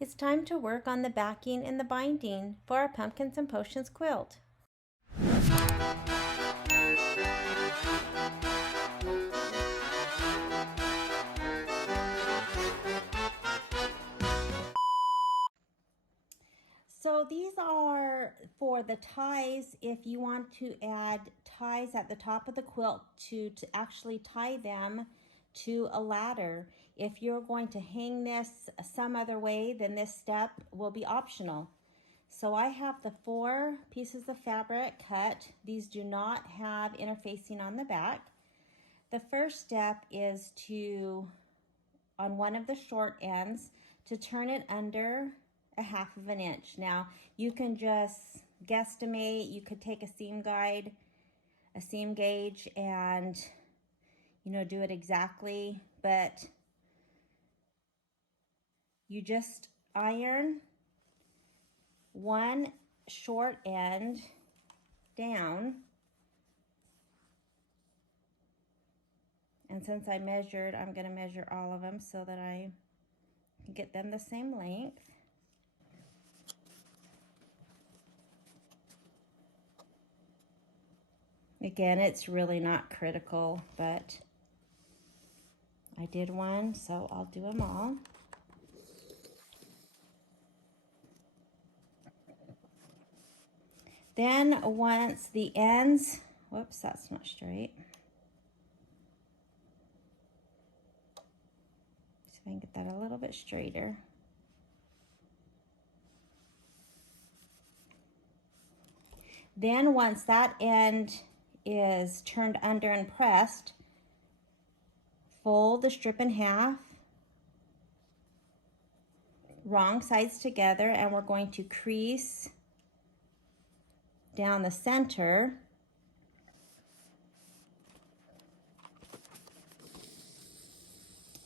It's time to work on the backing and the binding for our Pumpkins and Potions quilt. So these are for the ties if you want to add ties at the top of the quilt to actually tie them to a ladder. If you're going to hang this some other way, then this step will be optional. So I have the 4 pieces of fabric cut. These do not have interfacing on the back. The first step is to, on one of the short ends, to turn it under a 1/2 inch. Now you can just guesstimate. You could take a seam guide, a seam gauge, and do it exactly, but you just iron one short end down, and since I measured, I'm going to measure all of them so that I can get them the same length. Again, it's really not critical, but I did one, so I'll do them all. Then once the ends, whoops, that's not straight. See if I can get that a little bit straighter. Then once that end is turned under and pressed, fold the strip in half, wrong sides together, and we're going to crease down the center.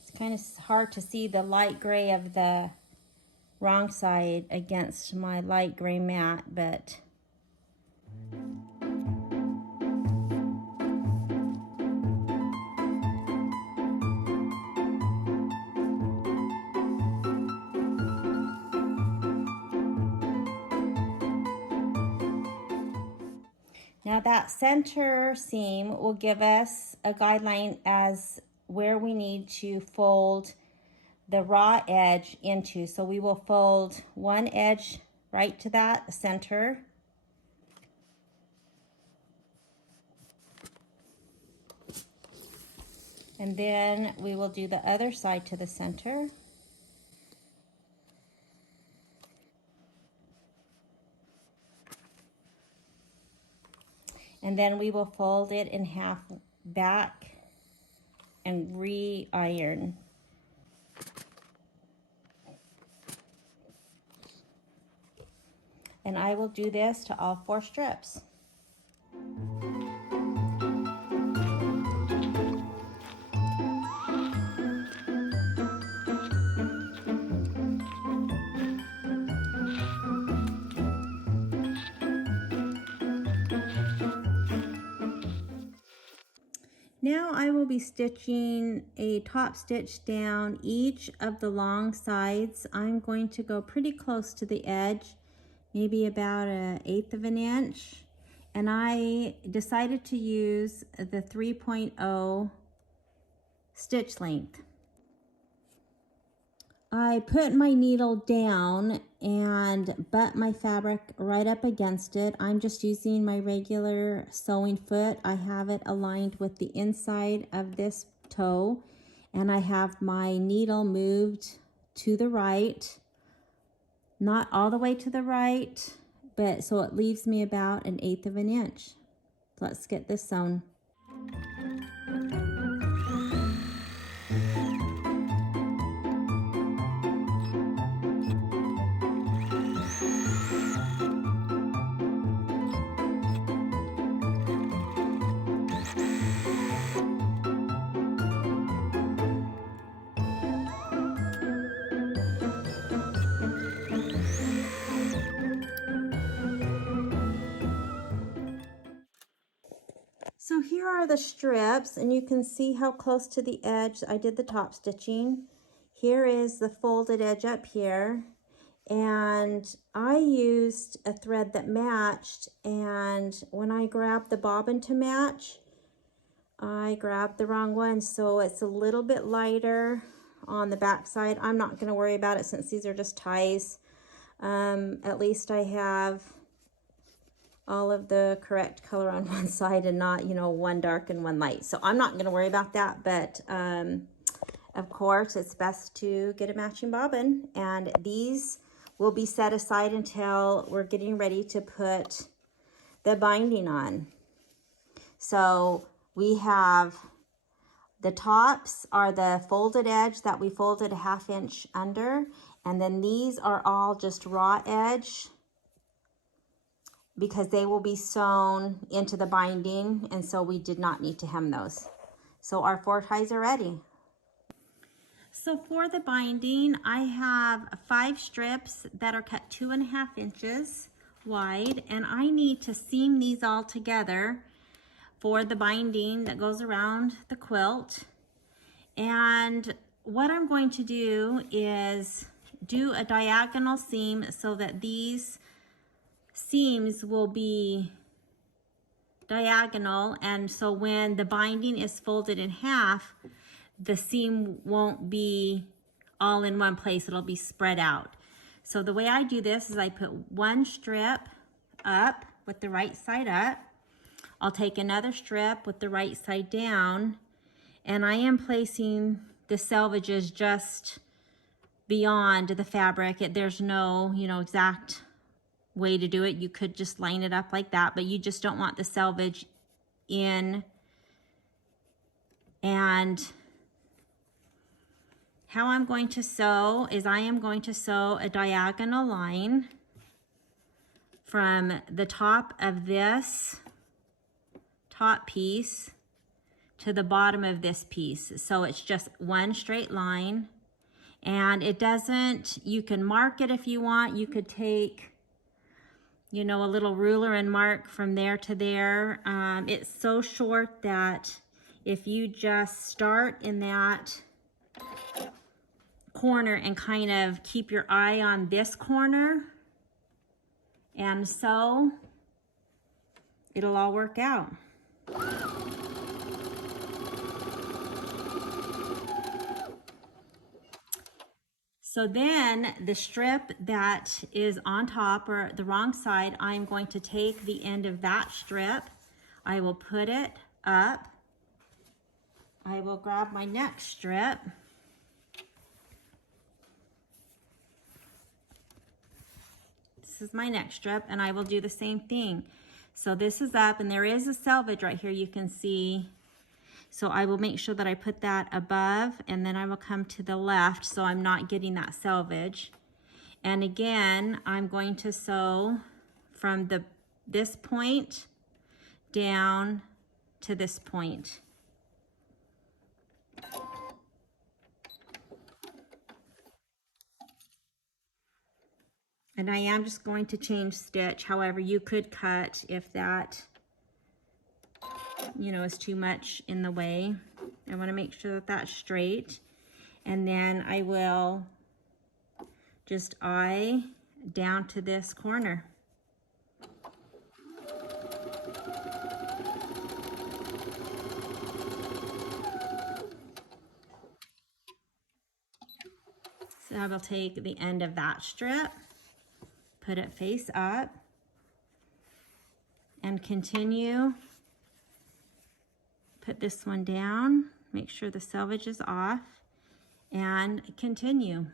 It's kind of hard to see the light gray of the wrong side against my light gray mat, but now that center seam will give us a guideline as where we need to fold the raw edge into. So we will fold one edge right to that center. And then we will do the other side to the center. And then we will fold it in half back and re-iron. And I will do this to all 4 strips. Now I will be stitching a top stitch down each of the long sides. I'm going to go pretty close to the edge, maybe about 1/8 inch. And I decided to use the 3.0 stitch length. I put my needle down and butt my fabric right up against it. I'm just using my regular sewing foot. I have it aligned with the inside of this toe, and I have my needle moved to the right, not all the way to the right, but so it leaves me about 1/8 inch. Let's get this sewn. So here are the strips, and you can see how close to the edge I did the top stitching. Here is the folded edge up here, and I used a thread that matched, and when I grabbed the bobbin to match, I grabbed the wrong one, so it's a little bit lighter on the back side. I'm not going to worry about it since these are just ties. At least I have all of the correct color on one side and not, you know, one dark and one light. So I'm not going to worry about that, but of course it's best to get a matching bobbin, and these will be set aside until we're getting ready to put the binding on. So we have the tops are the folded edge that we folded a 1/2 inch under, and then these are all just raw edge because they will be sewn into the binding, and so we did not need to hem those. So our 4 ties are ready. So for the binding, I have 5 strips that are cut 2.5 inches wide, and I need to seam these all together for the binding that goes around the quilt. And what I'm going to do is do a diagonal seam so that these seams will be diagonal, and so when the binding is folded in half, the seam won't be all in one place, it'll be spread out. So the way I do this is I put one strip up with the right side up, I'll take another strip with the right side down, and I am placing the selvages just beyond the fabric. There's no, you know, exact way to do it. You could just line it up like that, but you just don't want the selvage in. And how I'm going to sew is I am going to sew a diagonal line from the top of this top piece to the bottom of this piece. So it's just one straight line, and it doesn't, you can mark it if you want. You could take, you know, a little ruler and mark from there to there. It's so short that if you just start in that corner and kind of keep your eye on this corner and sew, it'll all work out. So then the strip that is on top or the wrong side, I'm going to take the end of that strip, I will put it up, I will grab my next strip, this is my next strip, and I will do the same thing. So this is up, and there is a selvage right here, you can see. So I will make sure that I put that above, and then I will come to the left so I'm not getting that selvage. And again, I'm going to sew from this point down to this point. And I am just going to change stitch. However, you could cut if that, you know, is too much in the way. I want to make sure that that's straight. And then I will just eye down to this corner. So I will take the end of that strip, put it face up, and continue. Put this one down, make sure the selvage is off, and continue.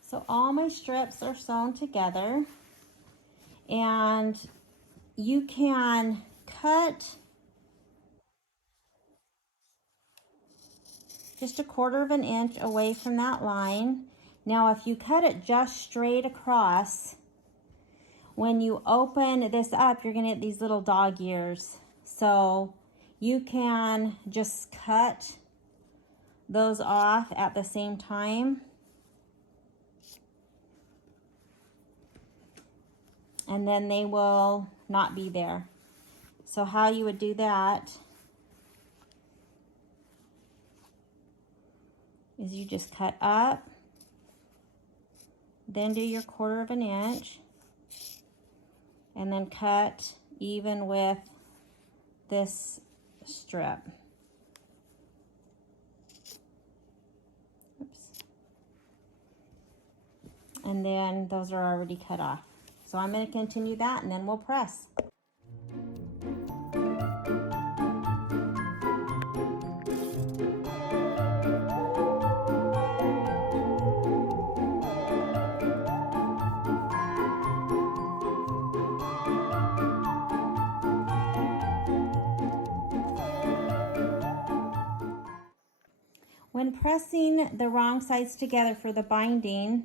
So all my strips are sewn together, and you can cut just 1/4 inch away from that line. Now if you cut it just straight across, when you open this up, you're gonna get these little dog ears. So you can just cut those off at the same time. and then they will not be there. So how you would do that is you just cut up, then do your 1/4 inch, and then cut even with this strip. Oops. And then those are already cut off. So I'm going to continue that, and then we'll press. When pressing the wrong sides together for the binding,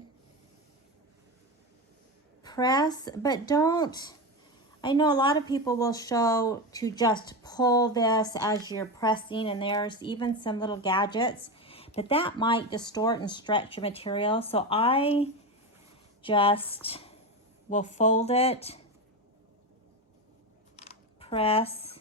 press, but don't, I know a lot of people will show to just pull this as you're pressing, and there's even some little gadgets, but that might distort and stretch your material. So I just will fold it, press,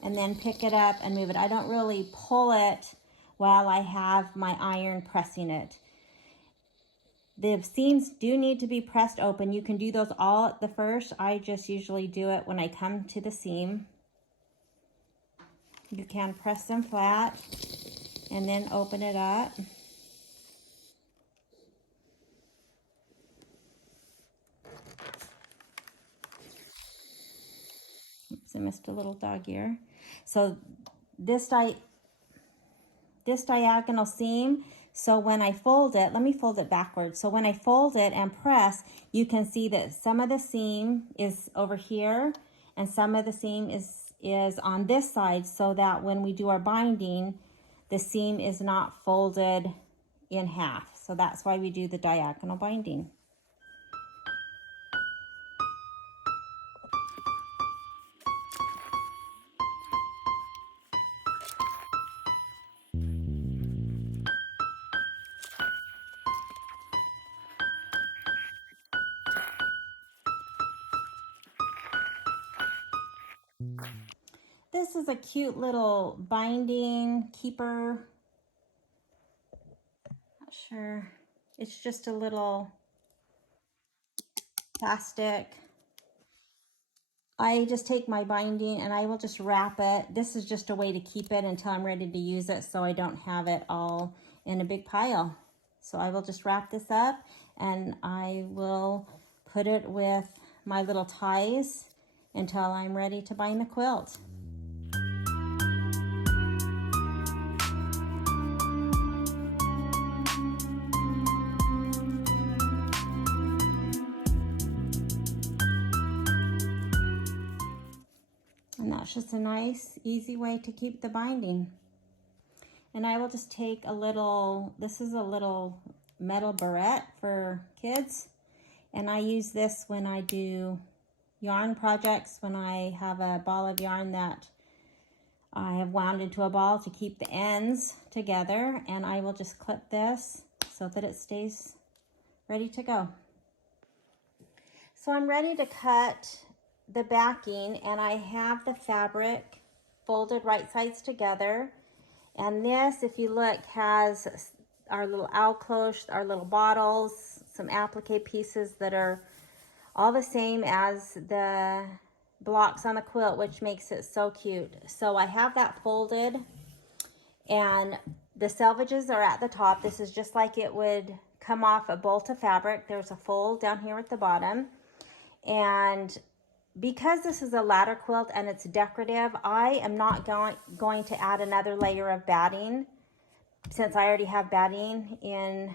and then pick it up and move it. I don't really pull it while I have my iron pressing it. The seams do need to be pressed open. You can do those all at the first. I just usually do it when I come to the seam. You can press them flat and then open it up. Oops, I missed a little dog ear. So this diagonal seam, so when I fold it, let me fold it backwards. So when I fold it and press, you can see that some of the seam is over here and some of the seam is on this side, so that when we do our binding, the seam is not folded in half. So that's why we do the diagonal binding. This is a cute little binding keeper. Not sure. It's just a little plastic. I just take my binding and I will just wrap it. This is just a way to keep it until I'm ready to use it, so I don't have it all in a big pile. So I will just wrap this up and I will put it with my little ties until I'm ready to bind the quilt. And that's just a nice, easy way to keep the binding. And I will just take a little, this is a little metal barrette for kids. And I use this when I do yarn projects, when I have a ball of yarn that I have wound into a ball to keep the ends together. And I will just clip this so that it stays ready to go. So I'm ready to cut the backing, and I have the fabric folded right sides together. And this, if you look, has our little owl cloche, our little bottles, some applique pieces that are all the same as the blocks on the quilt, which makes it so cute. So I have that folded, and the selvages are at the top. This is just like it would come off a bolt of fabric. There's a fold down here at the bottom. And because this is a ladder quilt and it's decorative, I am not going to add another layer of batting, since I already have batting in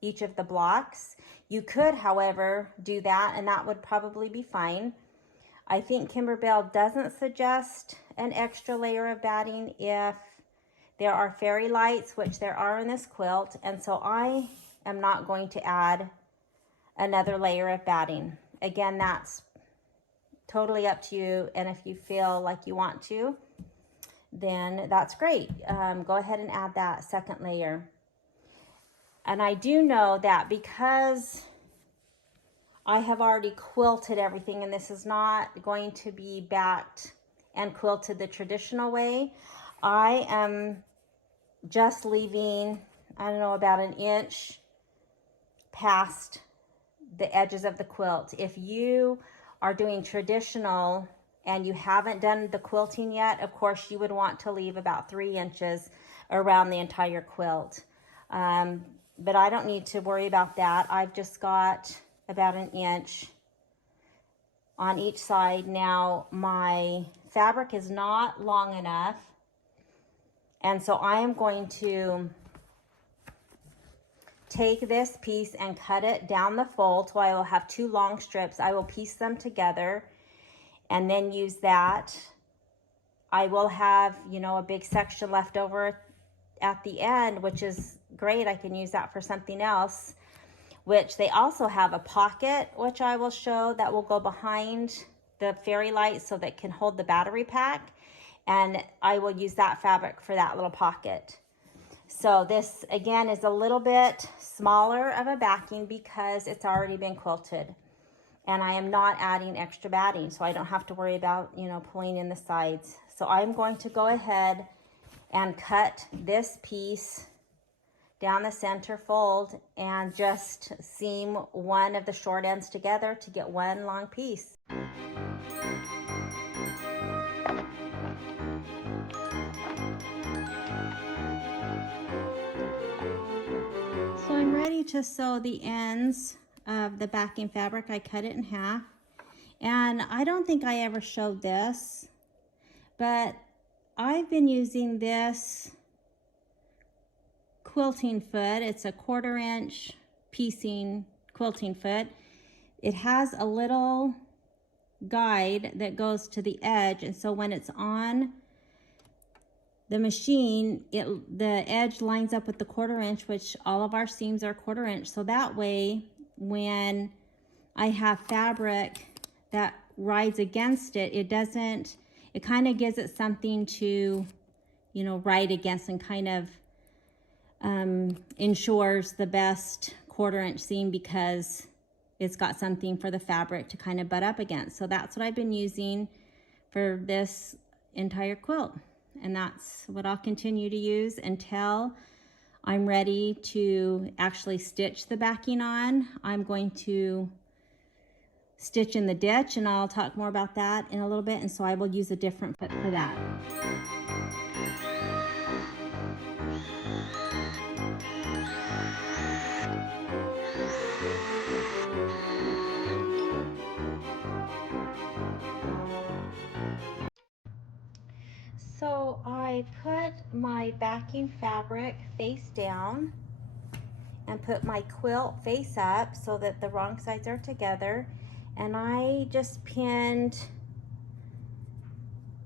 each of the blocks. You could, however, do that, and that would probably be fine. I think Kimberbell doesn't suggest an extra layer of batting if there are fairy lights, which there are in this quilt, and so I am not going to add another layer of batting. Again, that's totally up to you, and if you feel like you want to, then that's great. Go ahead and add that second layer. And I do know that because I have already quilted everything, and this is not going to be backed and quilted the traditional way, I am just leaving, I don't know, about an inch past the edges of the quilt. If you are doing traditional and you haven't done the quilting yet, of course you would want to leave about 3 inches around the entire quilt. But I don't need to worry about that. I've just got about an inch on each side. Now my fabric is not long enough, and so I am going to take this piece and cut it down the fold, so I will have 2 long strips. I will piece them together and then use that. I will have, you know, a big section left over at the end, which is great. I can use that for something else, which they also have a pocket, which I will show, that will go behind the fairy light so that it can hold the battery pack. And I will use that fabric for that little pocket. So this, again, is a little bit smaller of a backing because it's already been quilted. And I am not adding extra batting, so I don't have to worry about, you know, pulling in the sides. So I'm going to go ahead and cut this piece down the center fold and just seam one of the short ends together to get one long piece. So I'm ready to sew the ends of the backing fabric. I cut it in half, and I don't think I ever showed this, but I've been using this quilting foot. It's a 1/4 inch piecing quilting foot. It has a little guide that goes to the edge, and so when it's on the machine, the edge lines up with the 1/4 inch, which all of our seams are 1/4 inch. So that way, when I have fabric that rides against it, it kind of gives it something to, you know, ride against, and kind of ensures the best 1/4 inch seam because it's got something for the fabric to kind of butt up against. So that's what I've been using for this entire quilt. And that's what I'll continue to use until I'm ready to actually stitch the backing on. I'm going to stitch in the ditch, and I'll talk more about that in a little bit. And so I will use a different foot for that. So I put my backing fabric face down and put my quilt face up so that the wrong sides are together. And I just pinned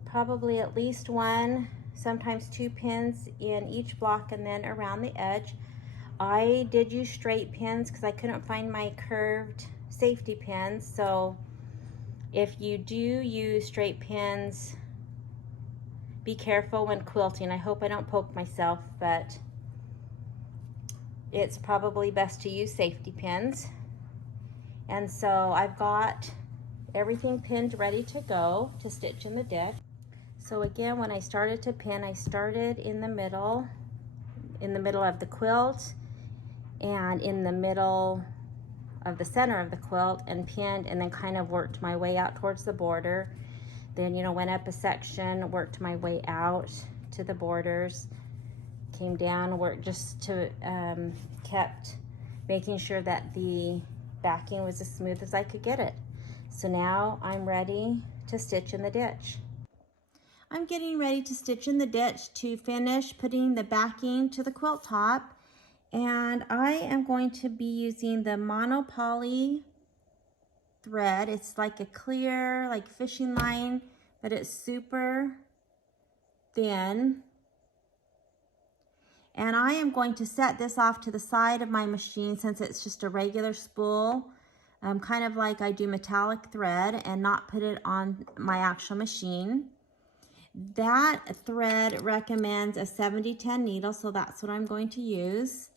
probably at least 1, sometimes 2 pins in each block and then around the edge. I did use straight pins because I couldn't find my curved safety pins. So if you do use straight pins, be careful when quilting. I hope I don't poke myself, but it's probably best to use safety pins. And so I've got everything pinned ready to go to stitch in the ditch. So again, when I started to pin, I started in the middle of the quilt and in the middle of the center of the quilt and pinned, and then kind of worked my way out towards the border. Then, you know, went up a section, worked my way out to the borders, came down, worked just to, kept making sure that the backing was as smooth as I could get it. So now I'm ready to stitch in the ditch. I'm getting ready to stitch in the ditch to finish putting the backing to the quilt top. And I am going to be using the monopoly thread. It's like a clear, like fishing line, but it's super thin. And I am going to set this off to the side of my machine since it's just a regular spool, kind of like I do metallic thread, and not put it on my actual machine. That thread recommends a 70-10 needle, so that's what I'm going to use.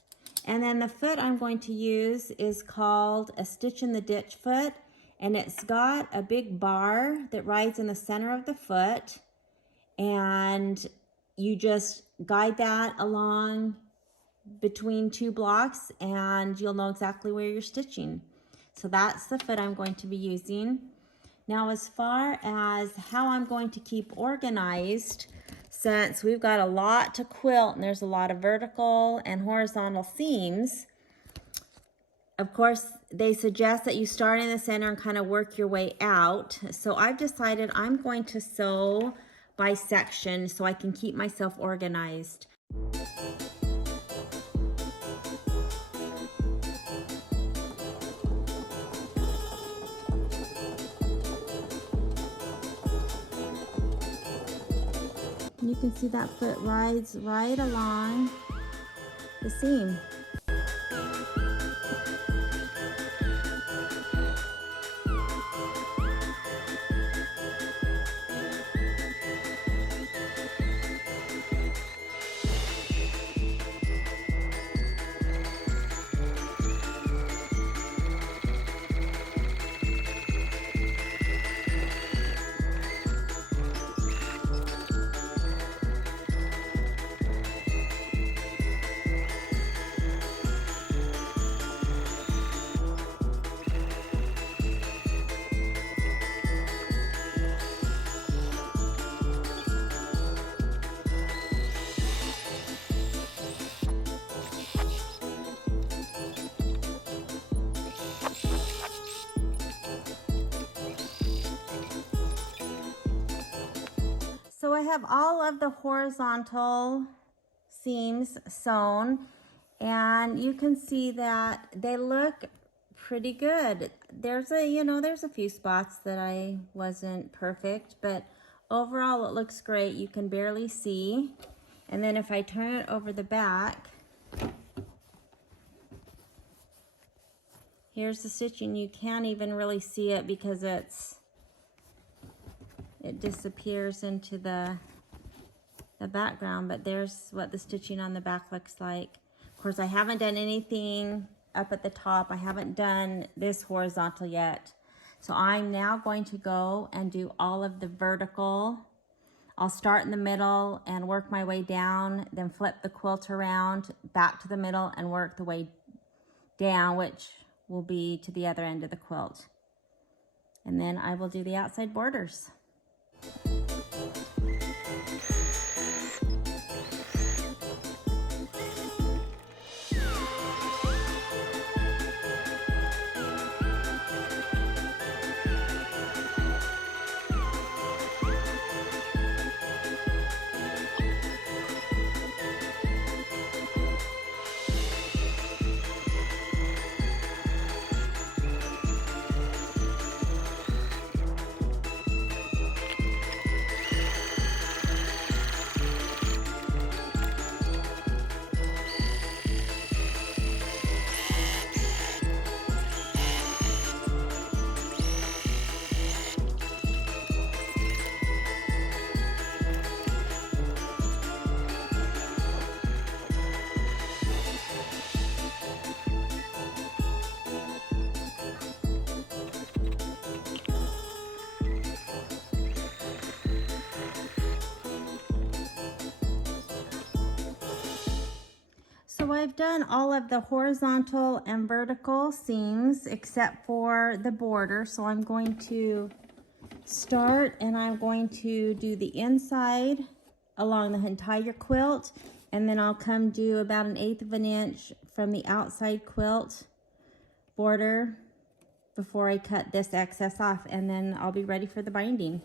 And then the foot I'm going to use is called a Stitch in the Ditch foot, and it's got a big bar that rides in the center of the foot, and you just guide that along between two blocks and you'll know exactly where you're stitching. So that's the foot I'm going to be using. Now, as far as how I'm going to keep organized, since we've got a lot to quilt and there's a lot of vertical and horizontal seams, of course, they suggest that you start in the center and kind of work your way out. So I've decided I'm going to sew by section so I can keep myself organized. You can see that foot rides right along the seam. So I have all of the horizontal seams sewn, and you can see that they look pretty good. There's a few spots that I wasn't perfect, but overall it looks great. You can barely see. And then if I turn it over the back, here's the stitching. You can't even really see it because it disappears into the background, but there's what the stitching on the back looks like. Of course, I haven't done anything up at the top. I haven't done this horizontal yet. So I'm now going to go and do all of the vertical. I'll start in the middle and work my way down, then flip the quilt around back to the middle and work the way down, which will be to the other end of the quilt. And then I will do the outside borders. So I've done all of the horizontal and vertical seams except for the border. So I'm going to start and I'm going to do the inside along the entire quilt, and then I'll come do about 1/8 of an inch from the outside quilt border before I cut this excess off, and then I'll be ready for the binding.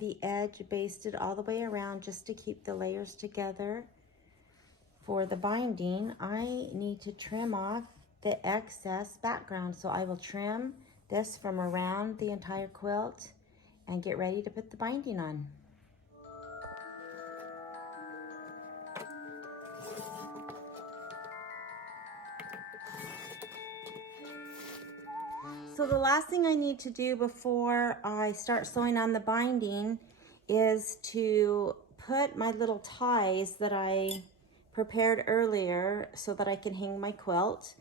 The edge basted all the way around just to keep the layers together for the binding, I need to trim off the excess background. So I will trim this from around the entire quilt and get ready to put the binding on. So the last thing I need to do before I start sewing on the binding is to put my little ties that I prepared earlier so that I can hang my quilt.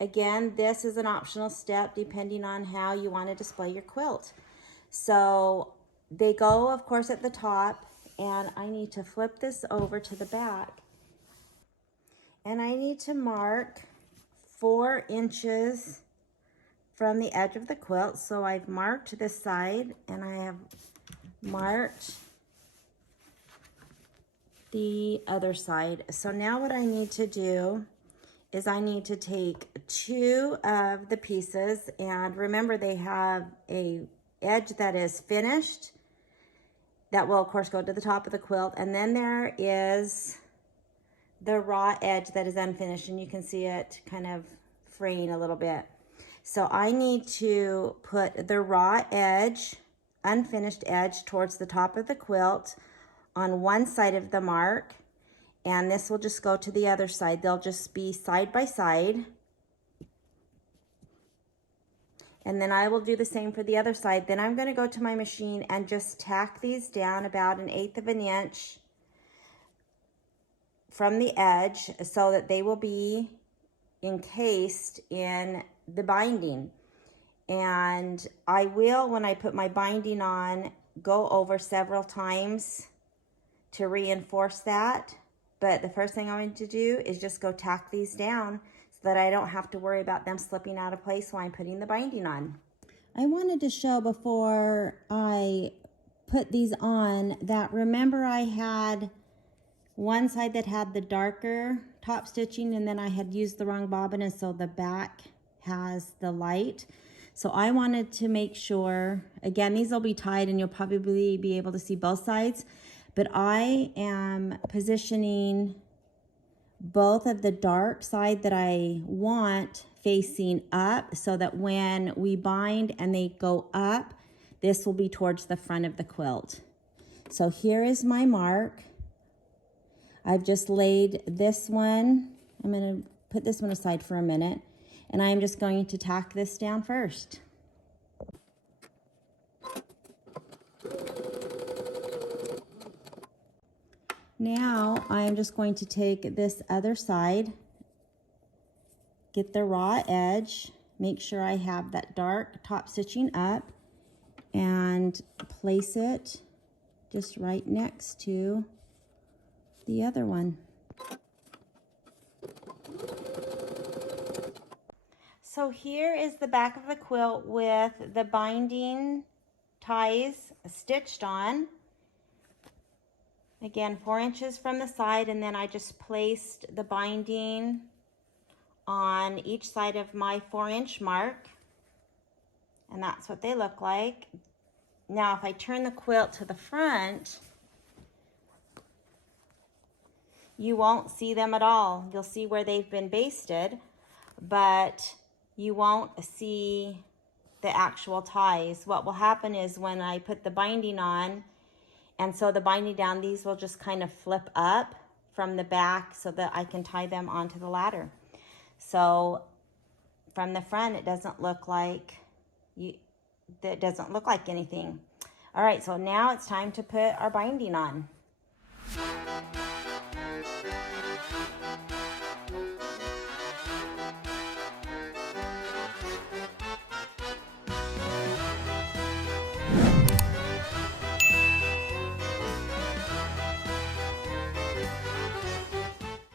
Again, this is an optional step depending on how you want to display your quilt. So they go, of course, at the top, and I need to flip this over to the back. And I need to mark 4 inches from the edge of the quilt. So I've marked this side and I have marked the other side. So now what I need to do is I need to take 2 of the pieces, and remember they have a edge that is finished that will of course go to the top of the quilt, and then there is the raw edge that is unfinished, and you can see it kind of fraying a little bit. So I need to put the raw edge, unfinished edge, towards the top of the quilt on one side of the mark, and this will just go to the other side. They'll just be side by side. And then I will do the same for the other side. Then I'm going to go to my machine and just tack these down about 1/8 of an inch from the edge so that they will be encased in the binding. And I will, when I put my binding on, go over several times to reinforce that. But the first thing I'm going to do is just go tack these down so that I don't have to worry about them slipping out of place while I'm putting the binding on. I wanted to show before I put these on that, remember I had one side that had the darker top stitching, and then I had used the wrong bobbin, and so the back has the light. So I wanted to make sure, again, these will be tied and you'll probably be able to see both sides, but I am positioning both of the dark side that I want facing up so that when we bind and they go up, this will be towards the front of the quilt. So here is my mark. I've just laid this one. I'm going to put this one aside for a minute, and I'm just going to tack this down first. Now I'm just going to take this other side, get the raw edge, make sure I have that dark top stitching up, and place it just right next to the other one. So here is the back of the quilt with the binding ties stitched on. Again, 4 inches from the side, and then I just placed the binding on each side of my 4-inch mark, and that's what they look like. Now if I turn the quilt to the front, you won't see them at all. You'll see where they've been basted, but you won't see the actual ties. What will happen is when I put the binding on and sew the binding down, these will just kind of flip up from the back so that I can tie them onto the ladder. So from the front, it doesn't look like anything. All right, so now it's time to put our binding on.